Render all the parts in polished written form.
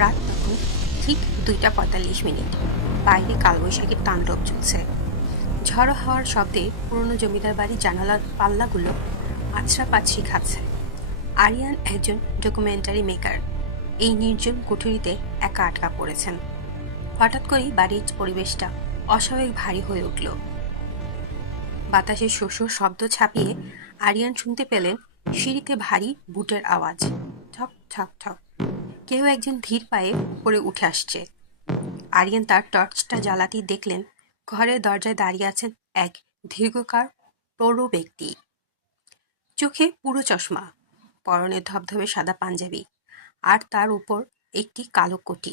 রাত তখন ঠিক 2:45। বাইরে কালবৈশাখীর তাণ্ডব চলছে। ঝড়ো হাওয়ার শব্দে পুরনো জমিদার বাড়ির জানালার পাল্লাগুলো আছড়াপাছড়ি খাচ্ছে। আরিয়ান একজন ডকুমেন্টারি মেকার। এই নির্জন কুঠুরিতে একা আটকা পড়েছেন। হঠাৎ করেই বাড়ির পরিবেশটা অস্বাভাবিক ভারী হয়ে উঠল। বাতাসের শস্য শব্দ ছাপিয়ে আরিয়ান শুনতে পেলেন সিঁড়িতে ভারী বুটের আওয়াজ। ঠক ঠক ঠক। কেউ একজন ধীর পায়ে উপরে উঠে আসছে। আরিয়ান তার টর্চটা জ্বালাতেই দেখলেন ঘরের দরজায় দাঁড়িয়ে আছেন এক দীর্ঘকায় প্রৌঢ় ব্যক্তি। চোখে পুরো চশমা, পরনে ধবধবে সাদা পাঞ্জাবি, আর তার উপর একটি কালো কোটি।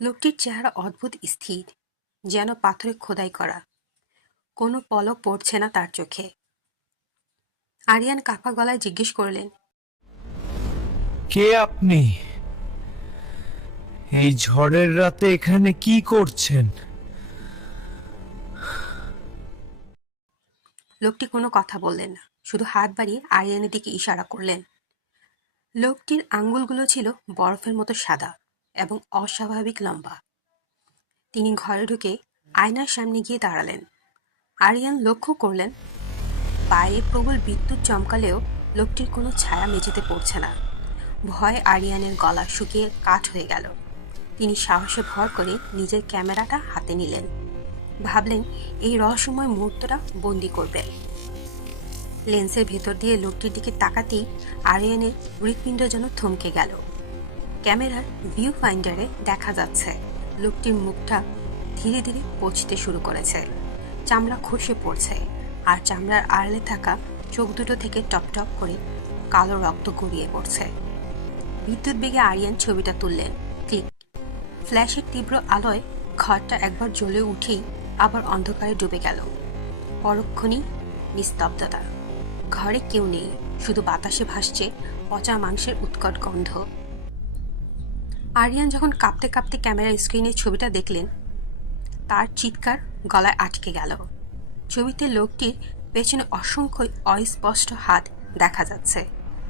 লোকটির চেহারা অদ্ভুত স্থির, যেন পাথরে খোদাই করা। কোনো পলক পড়ছে না তার চোখে। আরিয়ান কাঁপা গলায় জিজ্ঞেস করলেন, কে আপনি? এই ঝড়ের রাতে এখানে কি করছেন? লোকটি কোনো কথা বললেন না, শুধু হাত বাড়িয়ে আরিয়ানের দিকে ইশারা করলেন। লোকটির আঙ্গুলগুলো ছিল বরফের মতো সাদা এবং অস্বাভাবিক লম্বা। তিনি ঘরে ঢুকে আয়নার সামনে গিয়ে দাঁড়ালেন। আরিয়ান লক্ষ্য করলেন বাইরে প্রবল বিদ্যুৎ চমকালেও লোকটির কোনো ছায়া মেঝেতে পড়ছে না। ভয়ে আরিয়ানের গলা শুকিয়ে কাঠ হয়ে গেল। তিনি সাহসে ভর করে নিজের ক্যামেরাটা হাতে নিলেন। ভাবলেন এই রহস্যময় মুহূর্তটা বন্দি করবেন। লেন্সের ভেতর দিয়ে লোকটির দিকে তাকাতেই আরিয়ানের হৃৎপিণ্ড যেন থমকে গেল। ক্যামেরার ভিউ ফাইন্ডারে দেখা যাচ্ছে লোকটির মুখটা ধীরে ধীরে পচতে শুরু করেছে। চামড়া খসে পড়ছে, আর চামড়ার আড়ালে থাকা চোখ দুটো থেকে টপ টপ করে কালো রক্ত গড়িয়ে পড়ছে। বিদ্যুৎ বেগে আরিয়ান ছবিটা তুললেন। ক্লিক। ফ্ল্যাশের তীব্র আলোয় ঘরটা একবার জ্বলে উঠেই আবার অন্ধকারে ডুবে গেল। পরক্ষণেই নিস্তব্ধতা। ঘরে কেউ নেই, শুধু বাতাসে ভাসছে পচা মাংসের উৎকট গন্ধ। আরিয়ান যখন কাঁপতে কাঁপতে ক্যামেরার স্ক্রিনে ছবিটা দেখলেন, তার চিৎকার গলায় আটকে গেল। ছবিতে লোকটির পেছনে অসংখ্য অস্পষ্ট হাত দেখা যাচ্ছে,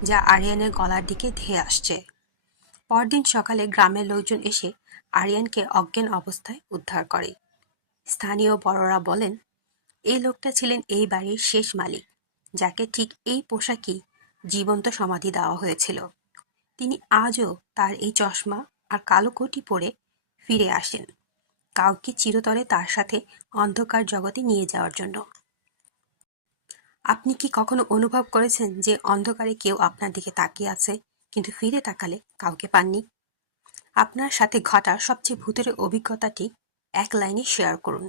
যা আরিয়ানের গলার দিকে ধেয়ে আসছে। পরদিন সকালে গ্রামের লোকজন এসে আরিয়ানকে অজ্ঞান অবস্থায় উদ্ধার করে। স্থানীয় বড়রা বলেন এই লোকটা ছিলেন এই বাড়ির শেষ মালিক, যাকে ঠিক এই পোশাকই জীবন্ত সমাধি দেওয়া হয়েছিল। তিনি আজও তার এই চশমা আর কালো কোটি পরে ফিরে আসেন, কাউকে চিরতরে তার সাথে অন্ধকার জগতে নিয়ে যাওয়ার জন্য। আপনি কি কখনো অনুভব করেছেন যে অন্ধকারে কেউ আপনার দিকে তাকিয়ে আছে, কিন্তু ফিরে তাকালে কাউকে পাননি? আপনার সাথে ঘটা সবচেয়ে ভূতের অভিজ্ঞতাটি এক লাইনে শেয়ার করুন।